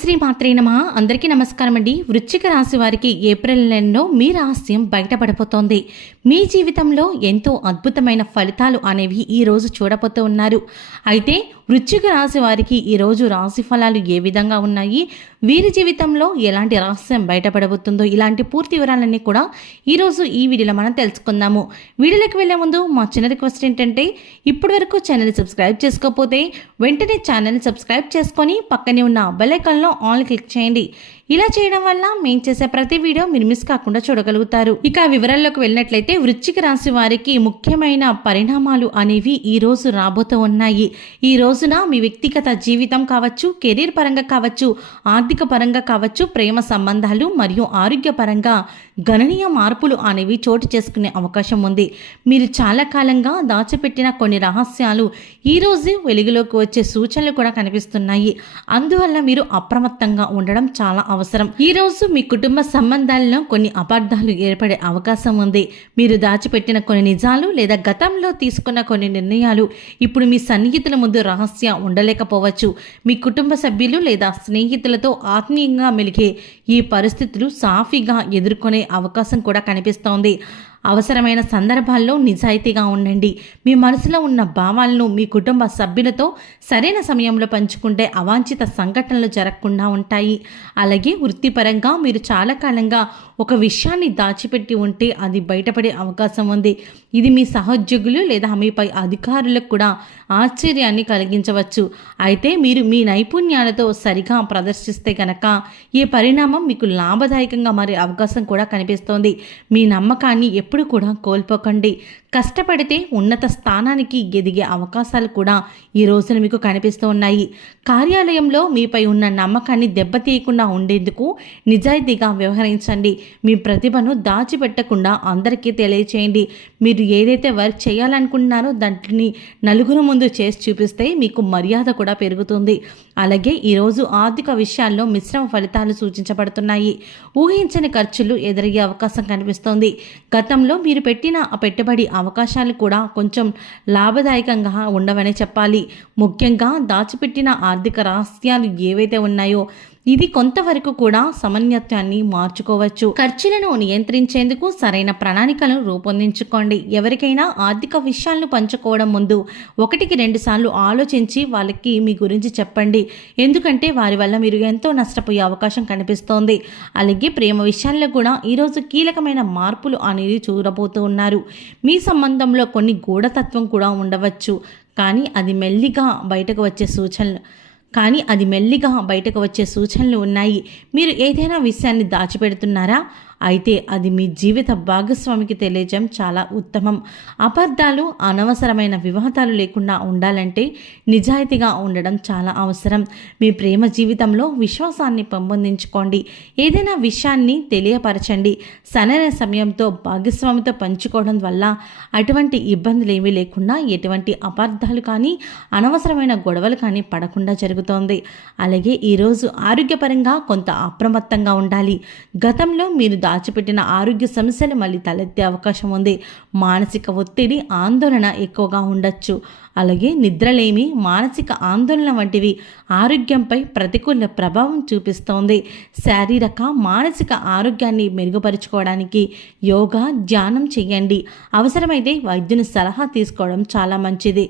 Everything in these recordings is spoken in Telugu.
శ్రీ మాత్రే నమః. అందరికీ నమస్కారం అండి. వృశ్చిక రాశి వారికి ఏప్రిల్ నెలలో మీ రహస్యం బయటపడబోతోంది. మీ జీవితంలో ఎంతో అద్భుతమైన ఫలితాలు అనేవి ఈ రోజు చూడబోతూ ఉన్నారు. అయితే వృశ్చిక రాశి వారికి ఈరోజు రాశి ఫలాలు ఏ విధంగా ఉన్నాయి, వీరి జీవితంలో ఎలాంటి రహస్యం బయటపడబోతుందో, ఇలాంటి పూర్తి వివరాలన్నీ కూడా ఈరోజు ఈ వీడియోలో మనం తెలుసుకుందాము. వీడియోలోకి వెళ్లే ముందు మా చిన్న రిక్వెస్ట్ ఏంటంటే, ఇప్పటి వరకు ఛానల్ని సబ్స్క్రైబ్ చేసుకోకపోతే వెంటనే ఛానల్ని సబ్స్క్రైబ్ చేసుకొని పక్కనే ఉన్న బెల్ ఐకాన్లో ఆల్ క్లిక్ చేయండి. ఇలా చేయడం వల్ల మేము చేసే ప్రతి వీడియో మీరు మిస్ కాకుండా చూడగలుగుతారు. ఇక వివరాల్లోకి వెళ్ళినట్లయితే వృశ్చిక రాశి వారికి ముఖ్యమైన పరిణామాలు అనేవి ఈ రోజు రాబోతూ ఉన్నాయి. ఈ రోజున మీ వ్యక్తిగత జీవితం కావచ్చు, కెరీర్ పరంగా కావచ్చు, ఆర్థిక పరంగా కావచ్చు, ప్రేమ సంబంధాలు మరియు ఆరోగ్య పరంగా గణనీయ మార్పులు అనేవి చోటు చేసుకునే అవకాశం ఉంది. మీరు చాలా కాలంగా దాచిపెట్టిన కొన్ని రహస్యాలు ఈ రోజు వెలుగులోకి వచ్చే సూచనలు కూడా కనిపిస్తున్నాయి. అందువల్ల మీరు అప్రమత్తంగా ఉండడం చాలా అవసరం. ఈ రోజు మీ కుటుంబ సంబంధాల్లో కొన్ని అపార్థాలు ఏర్పడే అవకాశం ఉంది. మీరు దాచిపెట్టిన కొన్ని నిజాలు లేదా గతంలో తీసుకున్న కొన్ని నిర్ణయాలు ఇప్పుడు మీ సన్నిహితుల ముందు రహస్య ఉండలేకపోవచ్చు. మీ కుటుంబ సభ్యులు లేదా స్నేహితులతో ఆత్మీయంగా మెలిగే ఈ పరిస్థితులు సాఫీగా ఎదుర్కొనే అవకాశం కూడా కనిపిస్తోంది. అవసరమైన సందర్భాల్లో నిజాయితీగా ఉండండి. మీ మనసులో ఉన్న భావాలను మీ కుటుంబ సభ్యులతో సరైన సమయంలో పంచుకుంటే అవాంఛిత సంఘటనలు జరగకుండా ఉంటాయి. అలాగే వృత్తిపరంగా మీరు చాలా కాలంగా ఒక విషయాన్ని దాచిపెట్టి ఉంటే అది బయటపడే అవకాశం ఉంది. ఇది మీ సహోద్యోగులు లేదా మీపై అధికారులకు కూడా ఆశ్చర్యాన్ని కలిగించవచ్చు. అయితే మీరు మీ నైపుణ్యాలతో సరిగా ప్రదర్శిస్తే కనుక ఈ పరిణామం మీకు లాభదాయకంగా మారే అవకాశం కూడా కనిపిస్తోంది. మీ నమ్మకాన్ని ఎప్పుడు కూడా కోల్పోకండి. కష్టపడితే ఉన్నత స్థానానికి ఎదిగే అవకాశాలు కూడా ఈ రోజున మీకు కనిపిస్తూ ఉన్నాయి. కార్యాలయంలో మీపై ఉన్న నమ్మకాన్ని దెబ్బతీయకుండా ఉండేందుకు నిజాయితీగా వ్యవహరించండి. మీ ప్రతిభను దాచిపెట్టకుండా అందరికీ తెలియచేయండి. మీరు ఏదైతే వర్క్ చేయాలనుకుంటున్నారో దాన్ని నలుగురు ముందు చేసి చూపిస్తే మీకు మర్యాద కూడా పెరుగుతుంది. అలాగే ఈరోజు ఆర్థిక విషయాల్లో మిశ్రమ ఫలితాలు సూచించబడుతున్నాయి. ఊహించని ఖర్చులు ఎదురయ్యే అవకాశం కనిపిస్తోంది. గతంలో మీరు పెట్టిన పెట్టుబడి అవకాశాలు కూడా కొంచెం లాభదాయకంగా ఉండవనే చెప్పాలి. ముఖ్యంగా దాచిపెట్టిన ఆర్థిక రహస్యాలు ఏవైతే ఉన్నాయో ఇది కొంతవరకు కూడా సమన్వయాన్ని మార్చుకోవచ్చు. ఖర్చులను నియంత్రించేందుకు సరైన ప్రణాళికలను రూపొందించుకోండి. ఎవరికైనా ఆర్థిక విషయాలను పంచుకోవడం ముందు 1-2 సార్లు ఆలోచించి వాళ్ళకి మీ గురించి చెప్పండి. ఎందుకంటే వారి వల్ల మీరు ఎంతో నష్టపోయే అవకాశం కనిపిస్తోంది. అలాగే ప్రేమ విషయాల్లో కూడా ఈరోజు కీలకమైన మార్పులు అనేది చూడబోతూ ఉన్నారు. మీ సంబంధంలో కొన్ని గూఢతత్వం కూడా ఉండవచ్చు, కానీ అది మెల్లిగా బయటకు వచ్చే సూచనలు ఉన్నాయి. మీరు ఏదైనా విషయాన్ని దాచిపెడుతున్నారా? అయితే అది మీ జీవిత భాగస్వామికి తెలియజేయడం చాలా ఉత్తమం. అబద్ధాలు, అనవసరమైన వివాదాలు లేకుండా ఉండాలంటే నిజాయితీగా ఉండడం చాలా అవసరం. మీ ప్రేమ జీవితంలో విశ్వాసాన్ని పెంపొందించుకోండి. ఏదైనా విషయాన్ని తెలియపరచండి. సరైన సమయంతో భాగస్వామితో పంచుకోవడం వల్ల అటువంటి ఇబ్బందులు ఏమీ లేకుండా ఎటువంటి అపార్థాలు కానీ అనవసరమైన గొడవలు కానీ పడకుండా జరుగుతోంది. అలాగే ఈరోజు ఆరోగ్యపరంగా కొంత అప్రమత్తంగా ఉండాలి. గతంలో మీరు దాచిపెట్టిన ఆరోగ్య సమస్యలు మళ్ళీ తలెత్తే అవకాశం ఉంది. మానసిక ఒత్తిడి, ఆందోళన ఎక్కువగా ఉండొచ్చు. అలాగే నిద్రలేమి, మానసిక ఆందోళన వంటివి ఆరోగ్యంపై ప్రతికూల ప్రభావం చూపిస్తోంది. శారీరక, మానసిక ఆరోగ్యాన్ని మెరుగుపరుచుకోవడానికి యోగా, ధ్యానం చేయండి. అవసరమైతే వైద్యుని సలహా తీసుకోవడం చాలా మంచిది.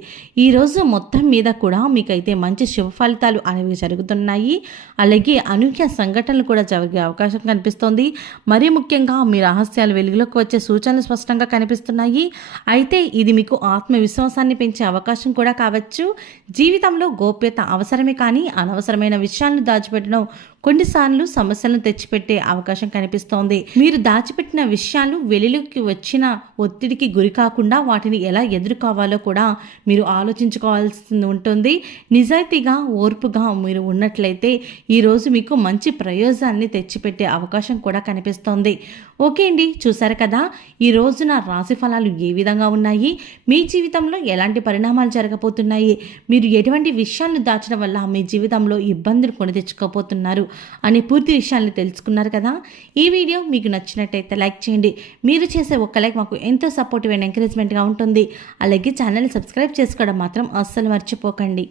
ఈరోజు మొత్తం మీద కూడా మీకైతే మంచి శుభ ఫలితాలు అనేవి జరుగుతున్నాయి. అలాగే అనూహ్య సంఘటనలు కూడా జరిగే అవకాశం కనిపిస్తోంది. మరీ ముఖ్యంగా మీ రహస్యాలు వెలుగులోకి వచ్చే సూచనలు స్పష్టంగా కనిపిస్తున్నాయి. అయితే ఇది మీకు ఆత్మవిశ్వాసాన్ని పెంచే అవకాశం కూడా కావచ్చు. జీవితంలో గోప్యత అవసరమే, కానీ అనవసరమైన విషయాలను దాచిపెట్టడం కొన్నిసార్లు సమస్యలను తెచ్చిపెట్టే అవకాశం కనిపిస్తోంది. మీరు దాచిపెట్టిన విషయాలు వెలుగులోకి వచ్చిన ఒత్తిడికి గురి కాకుండా వాటిని ఎలా ఎదుర్కోవాలో కూడా మీరు ఆలోచించుకోవాల్సి ఉంటుంది. నిజాయితీగా, ఓర్పుగా మీరు ఉన్నట్లయితే ఈరోజు మీకు మంచి ప్రయోజనాన్ని తెచ్చిపెట్టే అవకాశం కూడా కనిపిస్తోంది. ఓకే అండి, చూసారు కదా ఈ రోజున రాశి ఫలాలు ఏ విధంగా ఉన్నాయి, మీ జీవితంలో ఎలాంటి పరిణామాలు జరగబోతున్నాయి, మీరు ఎటువంటి విషయాలను దాచడం వల్ల మీ జీవితంలో ఇబ్బందులు కొని తెచ్చుకోబోతున్నారు అనే పూర్తి విషయాన్ని తెలుసుకున్నారు కదా. ఈ వీడియో మీకు నచ్చినట్టయితే లైక్ చేయండి. మీరు చేసే ఒక్క లైక్ మాకు ఎంతో సపోర్టివ్ అండ్ ఎంకరేజ్మెంట్గా ఉంటుంది. అలాగే ఛానల్ని సబ్స్క్రైబ్ చేసుకోవడం మాత్రం అస్సలు మర్చిపోకండి.